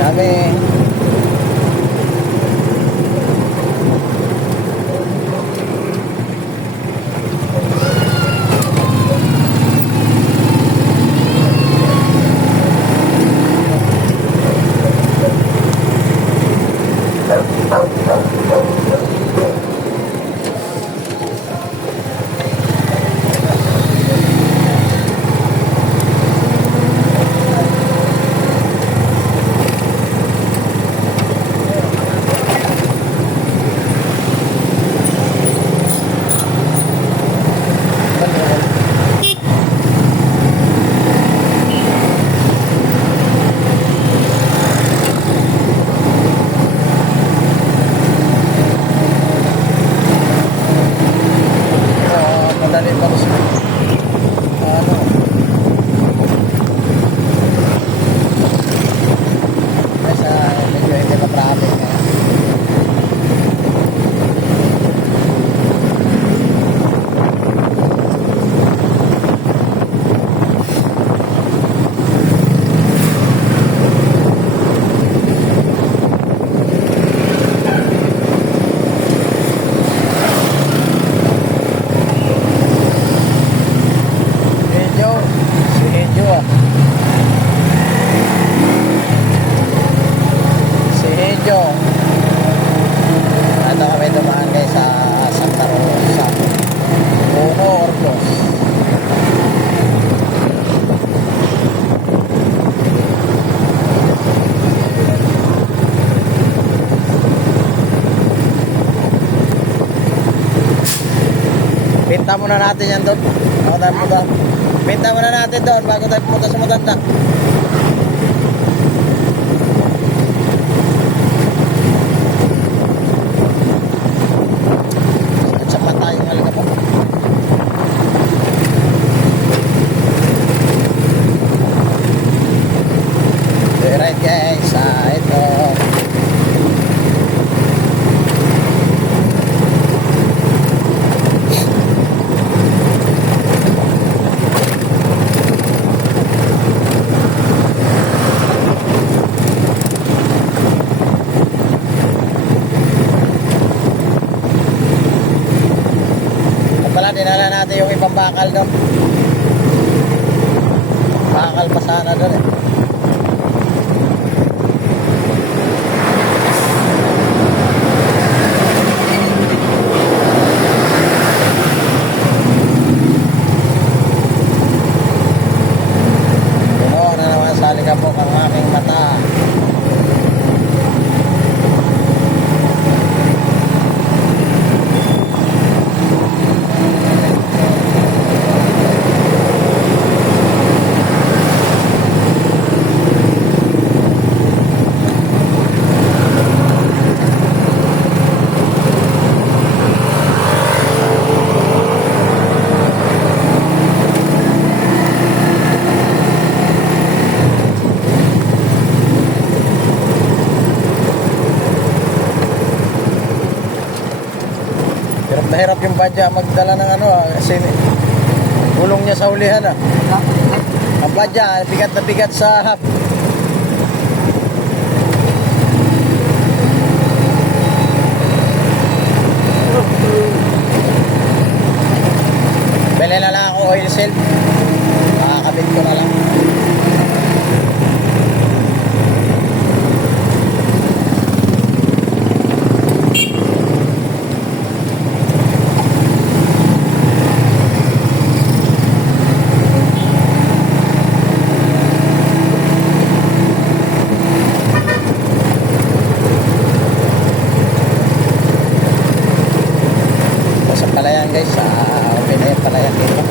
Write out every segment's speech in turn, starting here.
Dami. Madali pa rin ano, nasa medyo hindi na traffic eh. Ito kami dumaan guys sa Santa Rosa Puno Ordos. Pinta muna natin yan doon bago tayo pumunta. Pinta muna natin doon bago tayo pumunta sa Matanda. Right guys, ito pala dinala natin yung ibang bakal doon. Bakal pa sana doon eh. Alikabok ang aking mata. Hirap yung badya magdala ng ano kasi gulong niya sa ulihan ang badya bigat na bigat sa bili na lang ako oil seal, makakabit ko na lang. Palayan guys, Pinay Palayan dito.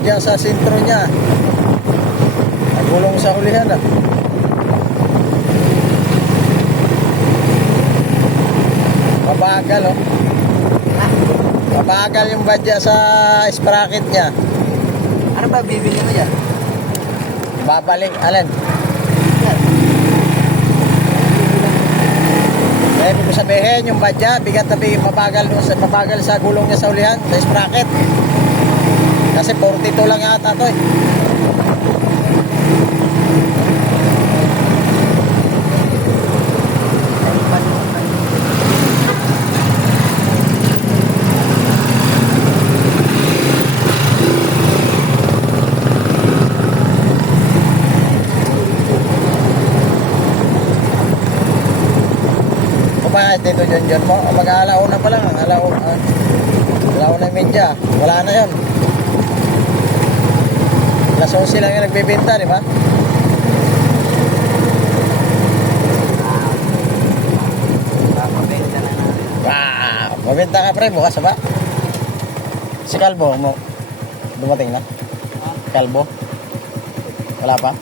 badya sa sentro niya. Nagulong sa hulihan ah. Mabagal oh. Mabagal yung badya sa sprocket niya. Ano ba bibili mo dyan? Babalik, alin? Kaya ibig ko sabihin, yung badya, bigat na bigat, mabagal sa gulong niya sa ulihan, sa sprocket. Kasi 42 lang yata to eh. Kumain dito dyan mo. Mag-aalauna pa lang. Alauna yung media. Wala na yun. Alas 11 lang yung nagbibenta, di ba? Mabenta na natin. Wow! Mabenta ka pre, bukas ba? Si Kalbo mo. Dumating na? Kalbo? Wala pa?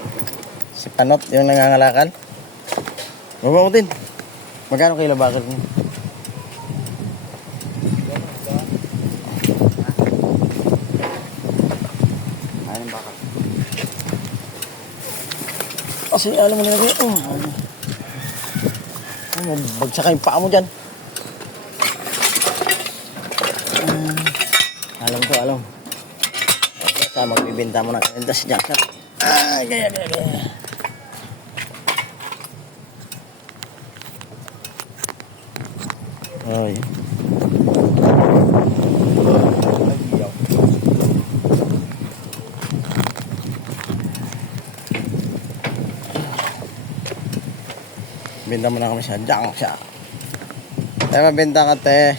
Si Panot, yung nangangalakal? Baba mo din. Magkano kilo bakit mo? Anong baka? Kasi alam mo nilagay. Bagsak yung paa mo dyan. Alam. Sa magbibenta mo ng kalendas jacket. Gaya. Ay. Benta mo na kami siya. Diyan siya. Tayo mabenta ka te.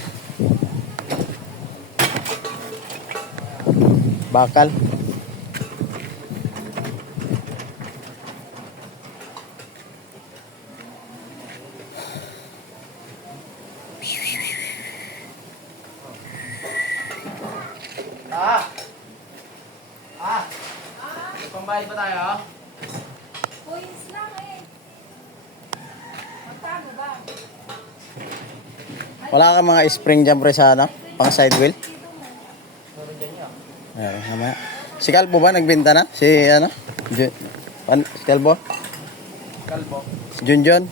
Bakal. Pambayad ba tayo? Coins lang eh. Magkano ba? Wala ka mga spring jump pre sa ano? Pang side wheel? Sorry dyan yun. Ayan, mamaya. Si Kalbo ba nagbenta na? Si ano? Si Kalbo? Kalbo. Si Junjun?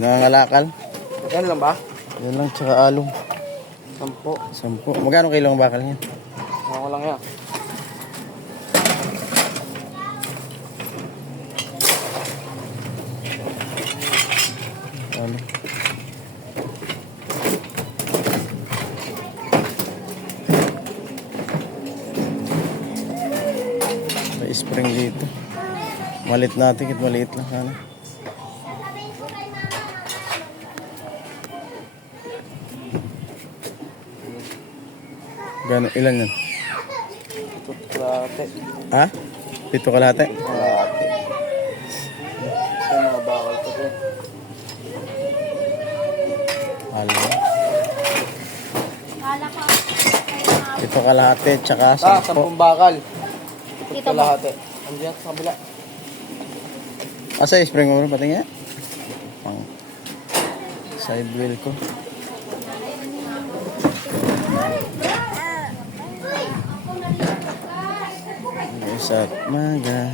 Nangangalakal? Yan lang ba? Yan lang, tsaka along. 10. 10. Magkano kilo ang bakal niya? Ako lang yan. Ano? May spring dito. Malit natin, kit maliit lang sana. Gano, ilan yan? Kalate. Ha? Dito kalahati? Kalate. Sa mga bakal ko din. Alam. Kala ko. Dito kalahati, tsaka 10. 10 bakal. Dito ba? Kalate. Andiyan sa kabila. Asa yung spring mo? Pati nga? Pang side wheel ko. Isa't maga.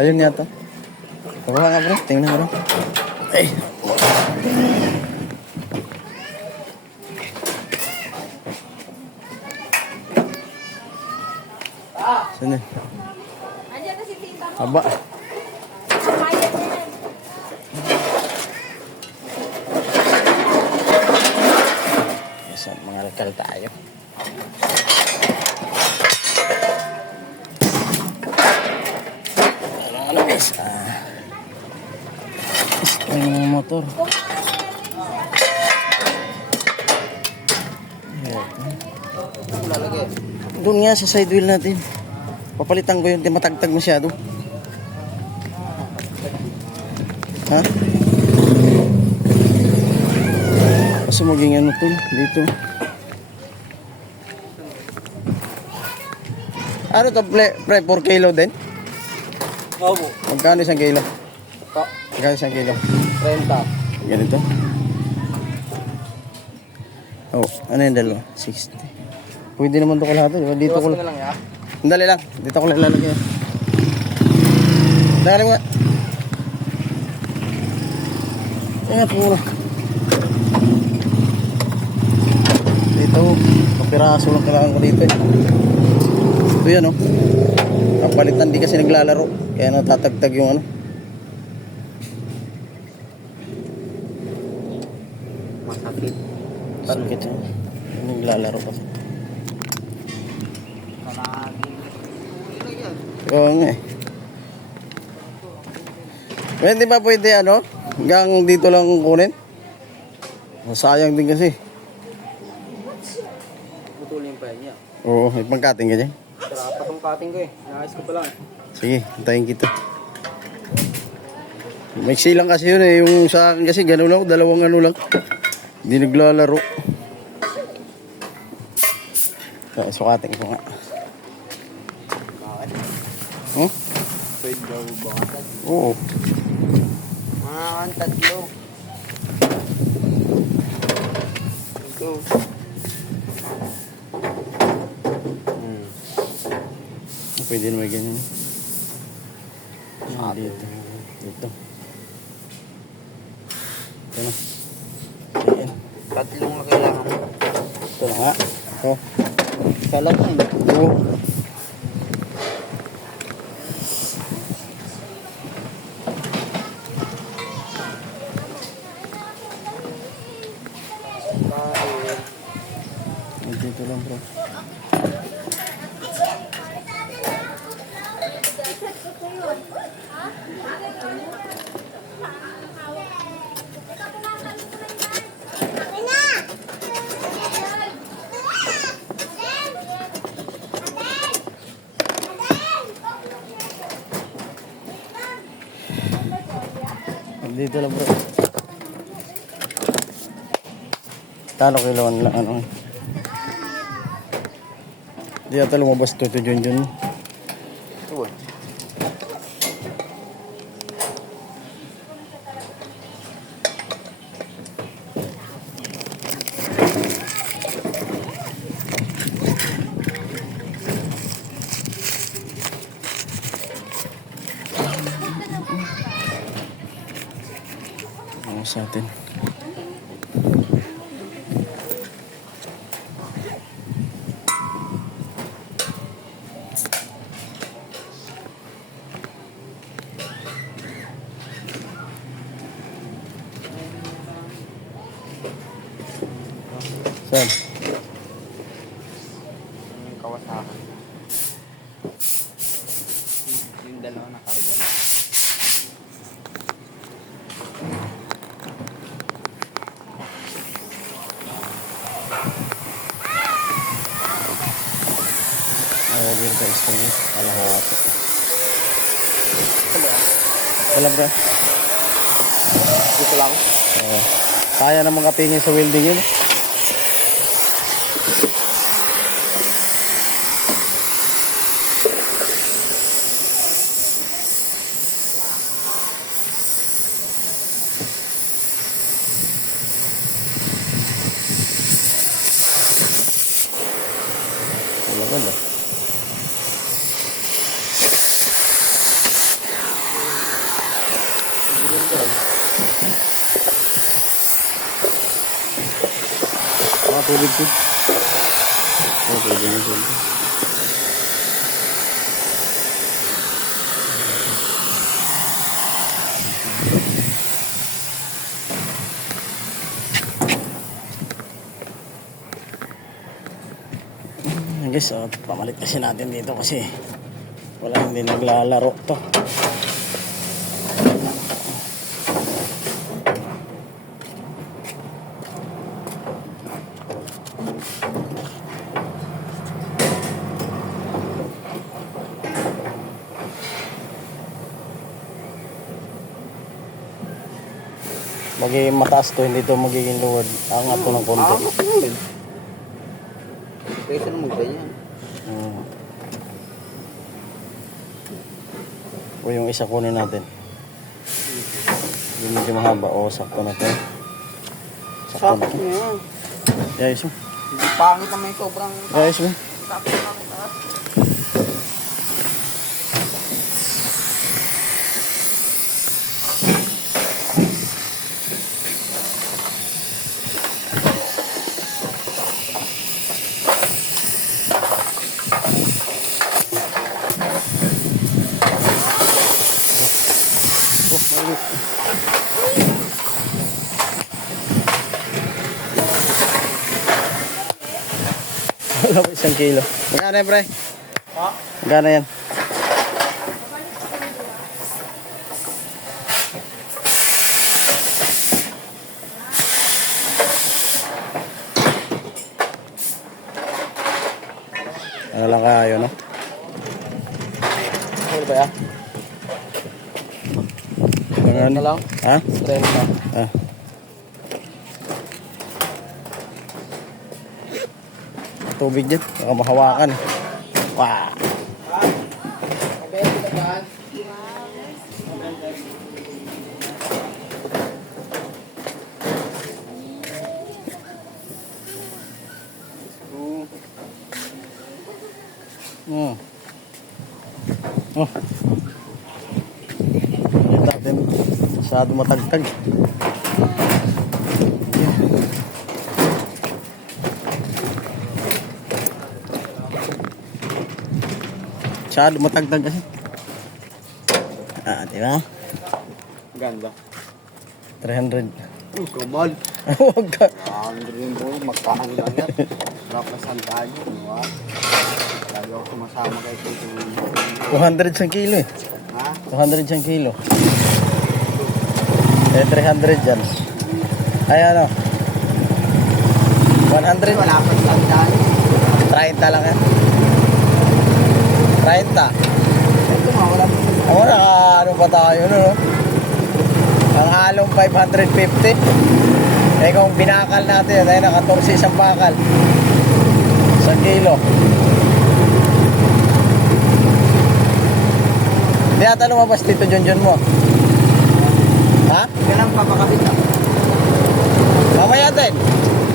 Ayun nga to. Kabawa nga bro. Tingnan bro. Ay. Sini. Andiyan na si Tita mo. Aba. Bayad na yan. Isa't mga rekal tayo. Ano guys? Yung motor. Lalagay. Doon nga sa side wheel natin. Papalitan ko yun, di matagtag masyado. Ha? Kaso Kaso maging ano to, dito. Ano to, pre, 4 kilo din? Opo. Magkano isang kilo? Pa. Magkano isang kilo? 30. Ganito? Oh, ano yung dalawa? 60. Pwede naman ito kalahati. Dito ko Iwas ko na lang ya. Dali lang. Dito ko lang ilalagay. Dali mo. Ingat muna. Dito. Kapiraso lang kailangan ko dito. Ito yan oh. Kapalitan di kasi naglalaro. Kaya natatagtag yung ano. Masakit. Sakit yun. Naglalaro kasi. Oo nga eh. Pwede ba pwede ano? Hanggang dito lang kunin? Sayang din kasi. Putulin pa yan niya. Oo, may pangkating ka dyan. Tara, patong cutting ko eh. Naayos ko pa lang eh. Sige, hintayin kita. Maiksi lang kasi yun eh. Yung sa akin kasi gano'n lang, dalawang ano lang. Hindi naglalaro. Sukatin ko nga. Bakit? Hmm? Pwede daw bakit? Oo. Mga tatlo. Ito. Pwede na may ganyan. Dito. Dito. Ito na. Ayan. Tatlong na kailangan. Ito na nga. Ito. Kalag na eh. Oo. Dito lang bro. Dito lang bro. Talo kiloan lang ano. Di ata lumabas to Junjun. Ito eh. Ano sa atin? Saan? Yung Kawasaki. Yung dalawa na karga. Ay, sa isang kalahati. Wala bro. Dito lang. Kaya naman kapingin sa welding yun. Wala. Tubig ko. Pwede na tubig. Guys, pamalit kasi natin dito kasi wala hindi naglalaro to. magiging mataas to, hindi to magiging luwad. Angat to ng konti. Kaysa naman ganyan. O yung isa kunin natin. Yung medyo mahaba. O, sakto na to. Sakto na to. Yan. Ayos mo. Hindi pangit naman yung sobrang Ayos mo. tapos namin taas. Wala pa 1 kilo. Magkano yan, pre? Ha? Magkano yan? Ano lang kayo, no? Ano ba yan? Ano lang? Ha? 30. Ah. Tubig dyan. Baka mahawakan. Wah! Oh. Oh. Yan natin. Masyado matagtag. Masyado matagtag kasi. Ah, di ba? Ganda. 300. Kamal. Huwag ka. Ang rin po, magkano lang yan. Dapat sandaan yun, di ba? Lagi ako sumasama kay Tito. 200 sa kilo eh. Ha? 200 sa kilo. Eh, 300 dyan. Ay, ano? 100? Wala pa sandaan. 30 lang yan. 30. Ito nga, wala pa sandaan. Ako ano pa tayo, no? Ang halong 550. Eh, kung binakal natin, ay naka 14 isang bakal. 1 kilo. Hindi ata lumabas dito, Junjun mo. Ha? Kailan papakabit na? Mamaya din.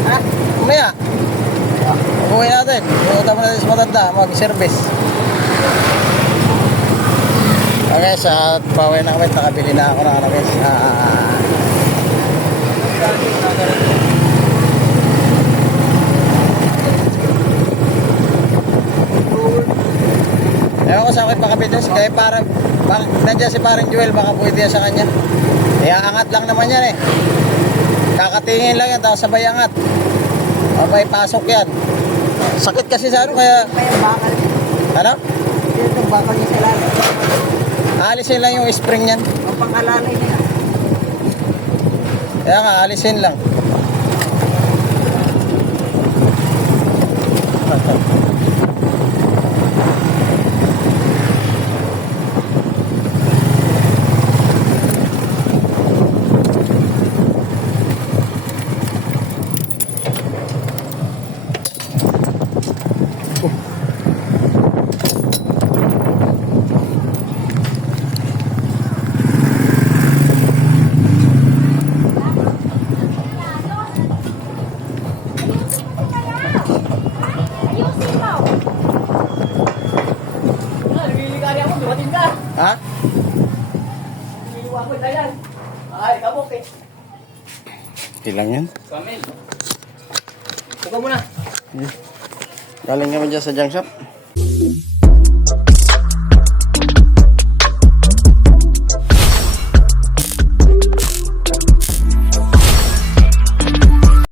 Ha? Mamaya. Umuwi natin. Pumunta mo natin sa matanda, mag-service. Okay, sa pauwi na kami, nakabili na ako ng ano guys. Ewan ko sa akin pakabit yun. Kaya parang, nandiyan si parang Joel, baka pwede yan sa kanya. Angat lang naman yan eh. Kakatingin lang yan, tapos sabay angat. Sabay pasok yan. Sakit kasi sa ano, kaya... Kaya bakal. Ano? Ito bakal niya sa lalim. Alisin lang yung spring yan. Ang pangalalay niya. Kaya nga, alisin lang. Ha? Hindi lang yan. Huwag muna. Galing kami dyan sa junk shop.